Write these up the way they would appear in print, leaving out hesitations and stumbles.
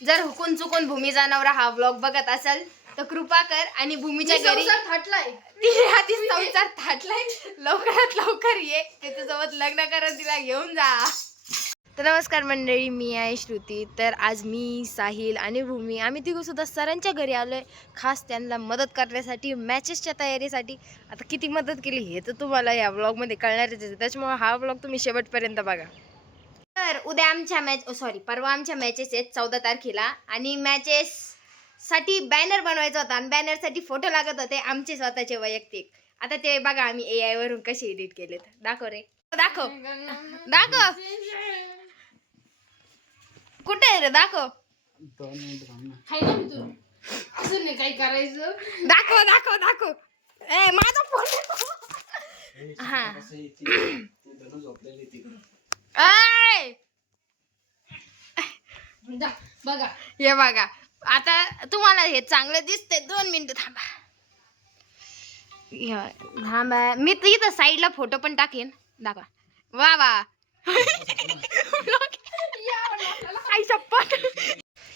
जर हुकून चुकून भूमीचा नवरा हा व्लॉग बघत असेल तर कृपा कर आणि भूमीच्या घरी थाटलाय तिने आधी संसार थाटलाय, लवकरात लवकर ये, त्याच्यासोबत लग्न करून तिला घेऊन जा. तर नमस्कार मंडळी, मी आहे श्रुती. तर आज मी, साहिल आणि भूमी आम्ही तिघं सुद्धा सरांच्या घरी आलोय, खास त्यांना मदत करण्यासाठी, मॅचेसच्या तयारीसाठी. आता किती मदत केली हे तर तुम्हाला या व्लॉगमध्ये कळणारच आहे, त्याच्यामुळे हा व्लॉग तुम्ही शेवटपर्यंत बघा. तर उद्या आमच्या परवा आमच्या मॅचेस आहेत 14 तारखेला, आणि मॅचेस साठी बॅनर बनवायचा होता आणि बॅनरसाठी फोटो लागत होते आमचे स्वतःचे वैयक्तिक. आता ते बघा आम्ही AI वरून कसे एडिट केलेत. दाखव रे, दाखव दाखव, कुठे आहे रे, दाखव असं नाही काही करायचं. दाखव दाखव दाखव. ए माझा फोटो. हा ऐ बघा हे बघा, आता तुम्हाला हे चांगलं दिसतंय. 2 मिनिटं थांबा. थांबा, मी तर इथं साईडला फोटो पण टाकेन. दाखवा. वा वा. आई शपथ.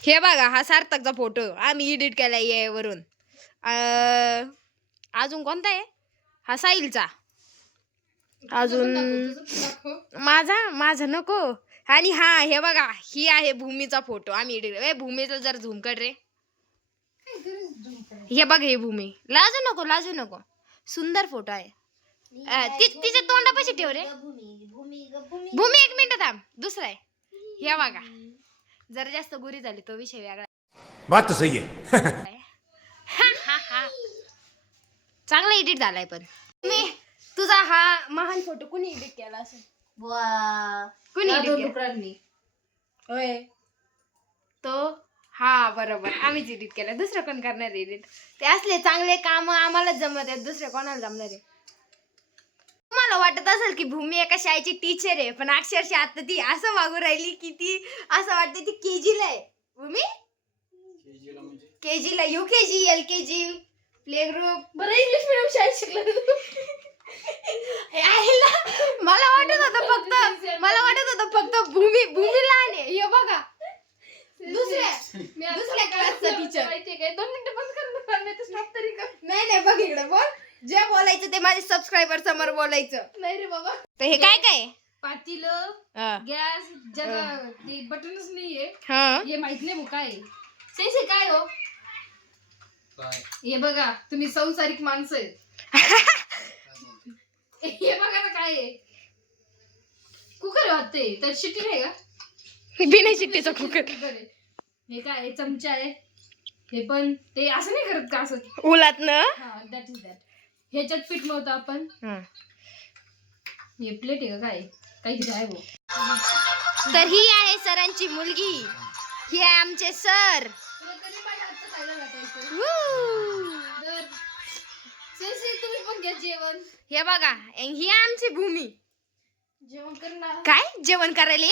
हे बघा, हा सार्थकचा फोटो आम्ही एडिट केला AI वरून. अजून कोणता आहे? हा साहिलचा. अजून माझा नको. आणि हा हे बघा, ही आहे भूमीचा फोटो आम्ही एडिट. भूमीचा जर झूम कर रे. हे बघ, हे भूमी. लाजू नको. सुंदर फोटो आहे. तिचे तोंडापाशी ठेव रे. भूमी 1 मिनिट थांब. दुसरा आहे हे बघा. जरा जास्त गुरी झाली तो विषय वेगळा. बात तो सही है. चांगला एडिट झालाय. पण मी तुझा हा महान फोटो कुणी एडिट केला असेल? कुणी एडिट केला? होय, तो. हा बरोबर, आम्हीच एडिट केला. दुसरं कोण करणार एडिट? ते असले चांगले काम आम्हाला जमत आहेत, दुसरे कोणाला जमणार आहे? तुम्हाला वाटत असेल की भूमी एका शाळेची टीचर आहे, पण अक्षरशः आता ती असं वागू राहिली की ती असं वाटते ती KG ला आहे. भूमी KG ला, UKG LKG प्ले ग्रुप. बरं, इंग्लिश मिडियम शाळेत शिकला. मला वाटत होतं फक्त भूमी लहान आहे. हे बघा, दुसऱ्या क्लासचा टीचर. 2 मिनिटं बंद कर, स्टॉप तरी कर. नाही बघ इकडे बोल. जे बोलायचं ते माझे सबस्क्रायबर समोर बोलायचं. नाही रे बाबा. तर हे काय पातीलं, गॅस, ज्याला ते बटनच नाहीये. हे माहित नाही काय सेन्सी काय हो. हे बघा, तुम्ही संसारिक माणसं आहेत. हे बघा ना काय आहे. कुकर वाटते तर शिट्टी नाही का? बिना शिट्टीचा कुकर. हे काय चमचा आहे. हे पण ते असं नाही करत का, असं उलात ना. That is that. ह्याच्यात पीठ मळतो आपण. हे प्लेट आहे का काय काहीतरी आहे भाऊ. तर ही आहे सरांची मुलगी. ही आहे आमचे सर. तुम्ही पण घ्या जेवण. हे बघा, ही आहे आमची भूमी. जेवण कर ना. काय जेवण करायला?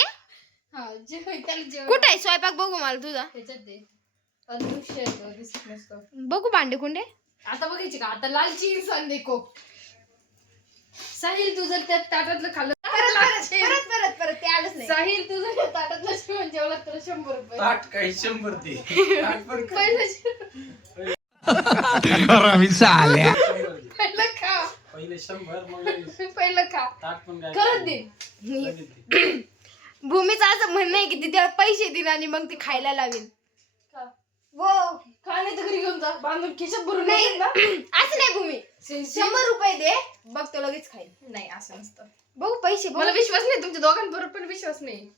हा जेवण, त्याला जेवण कुठे आहे स्वयंपाक? बघू मला तुझा. त्याच्यात दे. अदृश्य आहे, दिसत नसतं. बघू भांडे कुंडे. आता बघायची का? आता लालची इंसान देखो. साहिल, तू जर त्या ताटातलं खाल्लं परत ते आलंच नाही. साहिल, तू जर त्या ताटातलं जेवण जेवला तर 100 रुपये. ताट काही 100 दे. पहिलं खा. पहिले 100 मग पहिलं खा. ताट पण काय करत दे. भूमीचं असं म्हणणं आहे की ती त्याला पैसे देईल आणि मग ती खायला लावेल. वो खा, नाही तर घरी घेऊन जा, बांधून खिशात भरून. नाही ना असं नाही भूमी. 100 रुपये दे, बघ तो लगेच खाईल. नाही, असं नसतं. बघू पैसे मला विश्वास नाही, तुमच्या दोघांबरोबर पण विश्वास नाही.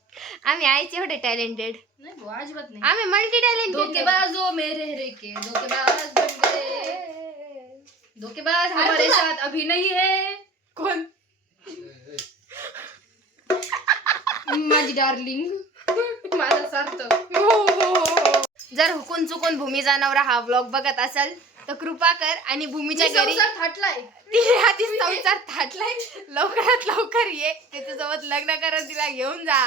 आम्ही आईचे एवढे टॅलेंटेड नाही भाऊ, अजिबात नाही. आम्ही मल्टी टॅलेंटेड. धोकेबाज हो मेरे रे के धोकेबाज बन गए. धोकेबाज हमारे साथ अभी नहीं है. कोण? माझी डार्लिंग, माझा सार्थक. हो. जर हुकून चुकून भूमीचा नवरा हा व्लॉग बघत असेल तर कृपा कर आणि भूमीच्या घरी थाटलाय. तिने आधी संसार थाटलाय, लवकरात लवकर ये, त्याच्यासोबत लग्न करून तिला घेऊन जा.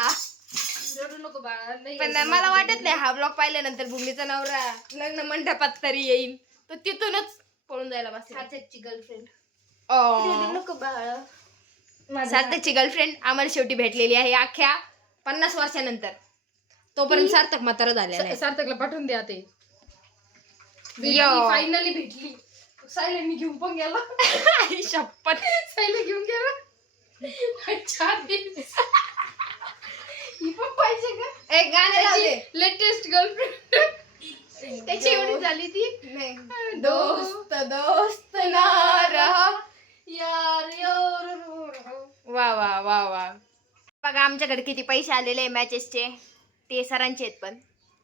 रडू नको बाळा. पण मला वाटत नाही हा व्लॉग पाहिल्यानंतर भूमीचा नवरा लग्न मंडपात तरी येईल, तर तिथूनच पळून जायला बसेल. सार्थकची गर्लफ्रेंड. नको बाळा. सार्थकची गर्लफ्रेंड आम्हाला शेवटी भेटलेली आहे अख्ख्या 50 वर्षानंतर. तोपर्यंत सार्थक म्हातारा झालेला आहे. सार्थकला पाठवून द्या ते. यो. फायनली भेटली. सायलेंटनी घेऊन पण गेला. आई शपथ. सायलेंट घेऊन गेला. छान. ही पण पाहिजे का? एक गाणं लावले. Latest girlfriend. त्याची एवढी झाली ती. दोस्त दोस्त ना रहा यार यार. वा वा वा वा. बघा आमच्याकडे किती पैसे आलेले आहे मॅचेसचे. ते सरांचे आहेत पण.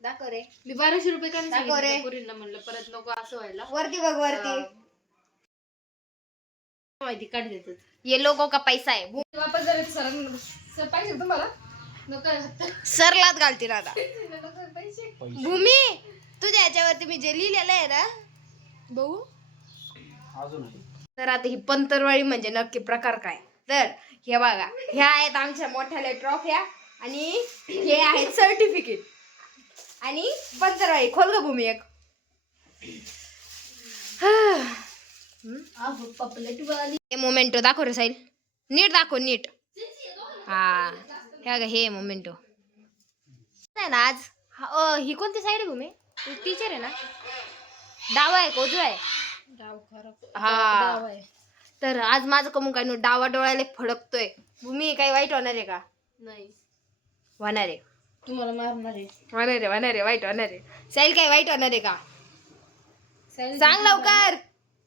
दाखव रे. मी 1200 रुपये का दाखव रे. पुरींना म्हणलं परत नको असं व्हायला. वरती बघ वरती. माहिती काढ देतात. ये लोगों का पैसा आहे. वापस जरा सरांना. सर पाहिजे तुम्हाला नको सरलाच घालते ना आता. पैसे. भूमी तुझ्या याच्यावरती मी जे लिहिलेलं आहे ना बघू. अजून आहे. तर आता ही पंतरवाळी म्हणजे नक्की प्रकार काय. तर हे बघा ह्या आहेत आमच्या मोठ्या ट्रॉफ्या आणि हे आहेत सर्टिफिकेट आणि पंतरवाळी. खोल ग भूमी एक. हे मोमेंटो दाखव रे साईल. नीट दाखव नीट. हा हे बघा हे मोमेंटो आहे ना आज. ही कोणती साईड आहे भूमी. टीचर आहे ना. डावा आहे का उजवा आहे. हा तर आज माझं कमून काय डावा डोळ्याला फडकतोय. भूमी काही वाईट होणार आहे का. नाही होणार आहे. तुम्हाला मारणार आहे. होणार आहे वाईट होणार आहे. साईल काही वाईट होणार आहे का. सायलेंट सांग लवकर.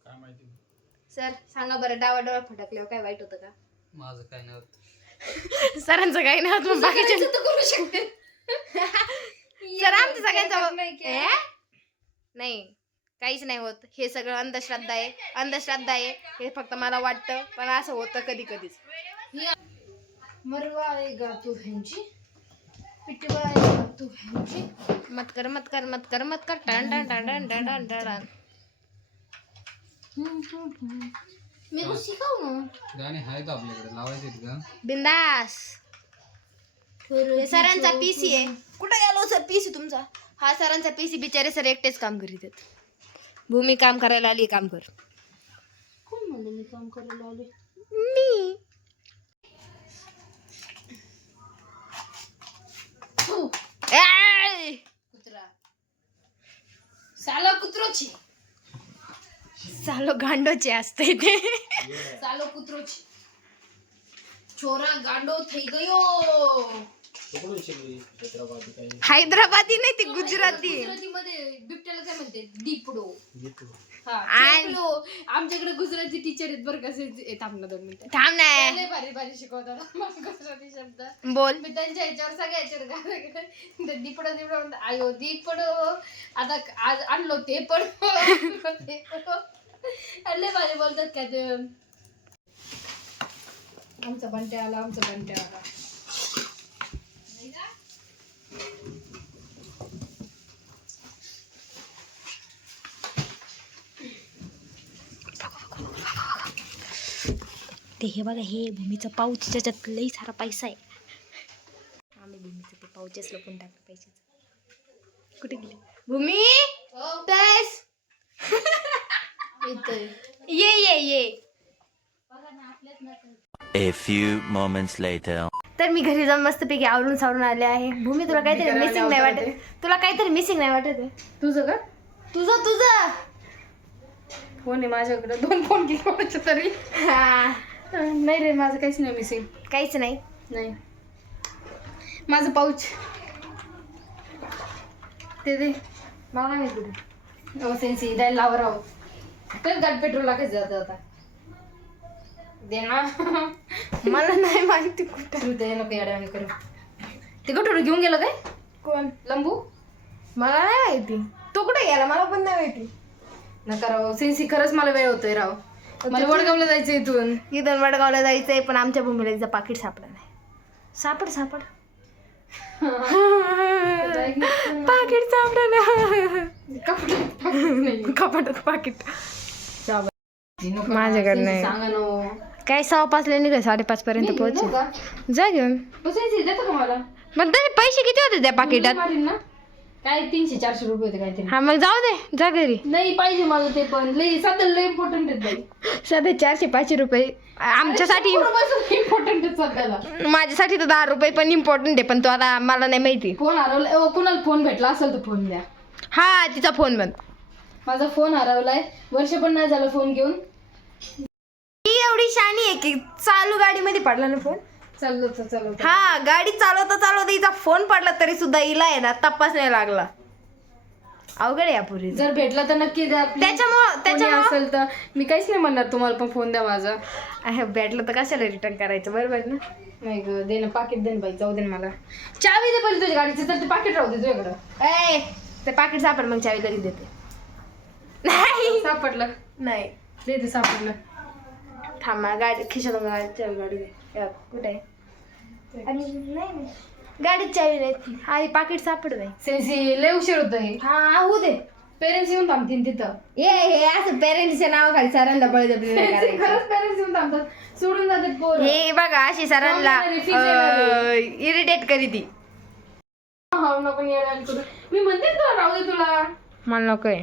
काय माहिती. सर सांगा बरं डावा डोळा फडकल्यावर काय वाईट होतं का. माझं काय नव्हतं. सरांचं काही नाही होत. मग बाकीचे करू शकते. सर आमचं सगळ्यांचं नाही की. नाही काहीच नाही होत. हे सगळं अंधश्रद्धा आहे. हे फक्त मला वाटतं पण असं होतं कधी कधीच. मरवा आएगा तू ह्यांची पिटवा आएगा तू ह्यांची. मत कर टन टन टन टन टन टन टन. मी को शिकाऊ ना. गाणे आहेत आपल्याकडे लावायचे आहेत का. बिंदास. हे सरांचा पीसी आहे. कुठं गेलो सर पीसी तुमचा. हा सरांचा पीसी. बिचारे सर एकटेच काम करीत आहेत. भूमी काम करायला आली. काम कर. कोण म्हणलं मी काम करायला आले. मी ए! कुत्रा साला कुत्रोची. चालो गांडोचे असते ते. सालो कुत्रोची. छोरा गांडो થઈ ગયો. कुठून शिकली हैदराबादी काय. हैदराबादी नाही ती गुजराती. गुजरातीमध्ये बिबट्याला काय म्हणते दीपडो. गीतू. हा आणि- दीपडो. आमच्याकडे गुजराती टीचर आहेत बरं कसे. थांब ना 2 मिनिटं. थांब नाही. लय भारी भारी शिकवतात मला गुजराती शब्द. बोल. मी त्यांच्या ह्याच्यावर सगळ्या ह्याच्यावर गाणं दीपडो म्हणतात. आयो दीपडो आता आज आणलो ते पडो. लय भारी बोलतात का ते. आमचा बंट्या आला. ते हे बघा हे भूमीचं पाऊच ज्याच्यात लई सारा पैसा आहे. आम्ही भूमीचं ते पाऊचच लपून टाकलं पैशाचं. कुठे गेले भूमी. बस. ये. A few moments later. तर मी घरी जाऊन मस्तपैकी आवरून सावरून आले आहे. भूमी तुला काहीतरी मिसिंग नाही वाटत. आहे तुझं का. तुझं फोन आहे माझ्याकडे. 2 फोन घेऊन तरी. हा नाही रे माझं काहीच नाही मिसिंग. काहीच नाही. माझं पाऊच ते दे. मला नाही माहिती. सेन्सी द्यायला लावर आहो. तर गाड पेट्रोल लागायचं जातं आता. दे ना. मला नाही माहिती कुठं. तू ते नको येड्यावानी करू. ते कुठं घेऊन गेलं काय. कोण. लंबू. मला नाही माहिती. तो कुठे गेला मला पण नाही माहिती. नका राव सेन्सी खरंच मला वेळ होतोय राव. मला वडगावला जायचं इथून. इथून वडगावला जायचंय पण आमच्या भूमीला तिचं पाकिट सापडलं नाही. सापड पाकिट सापडलं. कपाटात पाकिट. माझ्याकडे नाही. सांगा ना. काय 6:05 निघाल 5:30 पर्यंत पोहोचेल. जा घेऊन. सेन्सी देतो का मला. पण तसे पैसे किती होते त्या पाकिटात. मारीन ना. काय 300-400 रुपये होते काहीतरी. हा मग जाऊ दे, जा घरी. नाही पाहिजे मला ते पण लई सध्या लई इम्पॉर्टंट आहे बाई. सध्या 400-500 रुपये आमच्यासाठी इम्पॉर्टंट आहे सध्याला. माझ्यासाठी तर 10 रुपये पण इम्पॉर्टंट आहे, पण तो आता मला नाही माहिती. फोन हरवलाय. कुणाला फोन भेटला असेल तर फोन द्या. हा तिचा फोन बंद. माझा फोन हरवलाय, वर्ष पण नाही झालं फोन घेऊन. ती एवढी शानी आहे की चालू गाडीमध्ये पडला ना फोन. चाललो हा गाडी चालवता हिचा फोन पडला तरी सुद्धा हिला आहे ना तपास नाही लागला. अवघड आहे यापुरी. जर भेटला तर नक्की द्या. त्याच्यामुळं असेल तर मी काहीच नाही म्हणणार, तुम्हाला पण फोन द्या माझा. भेटलं तर कशाला रिटर्न करायचं, बरोबर ना. नाही ग, दे ना पाकिट, दे ना बाई, जाऊ दे ना मला. चावी दे पहिले तुझ्या गाडीचं, तर ते पाकिट राहू दे तुझ्याकडं. ए ते पाकिट सापड, मग चावी तरी देते. नाही सापडलं नाही दे ते सापडलं. थांबा, गाडी खिशात चावी गाडी दे. कुठे आहे? आणि नाही गाडीत चावी नाही, आधी पाकिट सापड बाई. सेन्सी लय उशीर होतोय. हा होऊ दे. पेरेंट्स येऊन थांबतील तिथं. हे असं पेरेंट्सच्या नावाखाली सरांना बळजबरी नाही करायची. खरंच पेरेंट्स येऊन थांबतात, सोडून जातात पोरं. हे बघा अशी सरांना इरिटेट करी ती. हा नको येणार करू. मी म्हणते तुला राहू दे तुला. मला नकोय.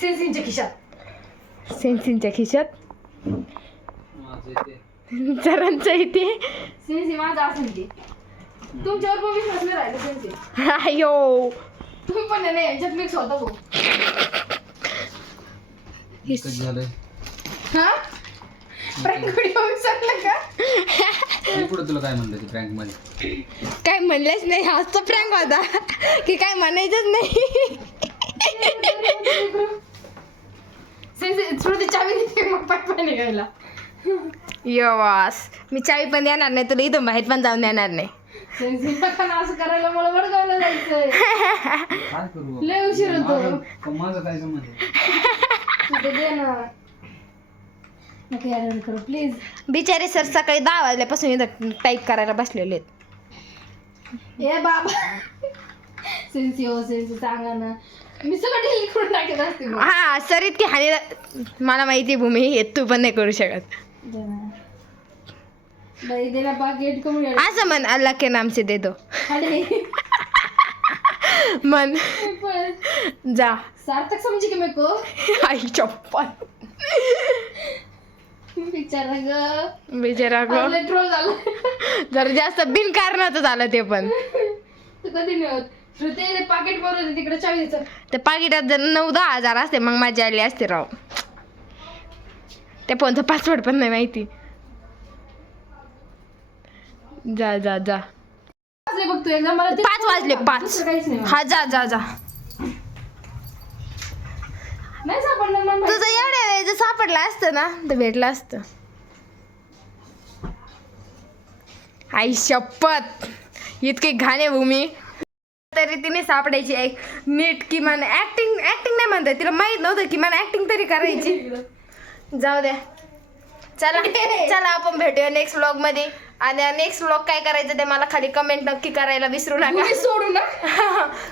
सेन्सीच्या खिशात. सेन्सींच्या खिशात, माझं इथे सरांच्या इथे. सेन्सी माझा असेल ते. तुमच्यावर पण विश्वास नाही राहिला सेन्सी. अयो तुम्ही पण नाही यांच्यात मिक्स होता भाऊ. कधी झालंय हा प्रँक व्हिडिओ विसरलं का? मी पुढे तुला काय म्हणलं ते प्रँक मध्ये? काय म्हणलेच नाही, हाच तो प्रँक होता की काय म्हणायचंच नाही. सेन्सी थोडी चावी देते मग पाय निघायला. यवास मी चावी पण देणार नाही तुला, इथून बाहेर पण जाऊन देणार नाही. सेन्सी नका ना असं करायला, मला वडगावला जायचंय. काय करू लय उशीर होतो. माझं काय संबंध आहे? तू दे ना. नको यार करू प्लीज. बिचारे सर सकाळी 10 वाजल्यापासून इथं टाईप करायला बसलेले आहेत. ए बाबा सेन्सी हो सेन्सी सांगा ना, मी सगळं डिलीट करून टाकत असते मग. हा सर इतकी हानी मला माहिती भूमी, हे तू पण नाही करू शकत. दे ना. बाई दे ना पाकिट कमी. असं म्हण, अल्लाह के नाम से दे दो. अरे मन जा. सार्थक समझी की मेरे को. आई चप्पल. बिचारा ग, बिचारा गो, ट्रोल झालं. जरा जास्त बिनकारणाचं झालं ते पण. तू कधी नाही होत. श्रुती पाकिट भरून तिकडे चावी द्यायचं. ते पाकिटात जर 9-10 हजार असते मग मजा आली असते राव. त्या फोनचा पासवर्ड पण नाही माहिती. जा जा जा. वाजले बघ तू एकदा मला. 5 वाजले 5. दुसरं काहीच नाही. हा जा जा जा. नाही सापडलं मग. तुझं एवढ्या वेळ जर सापडलं असतं ना तर भेटलं असतं. आई शपथ इतकी घाणे भूमी तरी तिने सापडायची एक नीट किमान ऍक्टिंग नाही म्हणतात, तिला माहित नव्हतं किमान ऍक्टिंग तरी करायची. जाऊ द्या. चला आपण भेटूया नेक्स्ट व्लॉग मध्ये. आणि नेक्स्ट व्लॉग काय करायचं ते मला खाली कमेंट नक्की करायला विसरू नका. सोडू ना.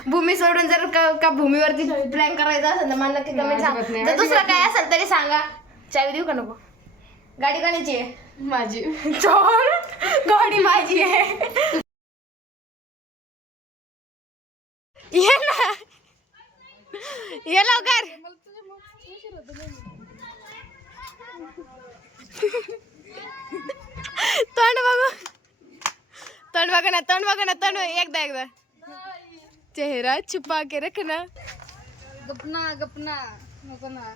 भूमी सोडून जर का भूमीवरती प्लॅन करायचा असेल तर मला नक्की कमेंट सांगा. जर दुसरं काय असेल तरी सांगा. चावी देऊ का नको? गाडी कोणाची आहे? माझी. चोर गाडी माझी आहे. ये ना ये लवकर. तोंड बघा ना तोंड एकदा चेहरा छुपा के रखना. गपना नको ना.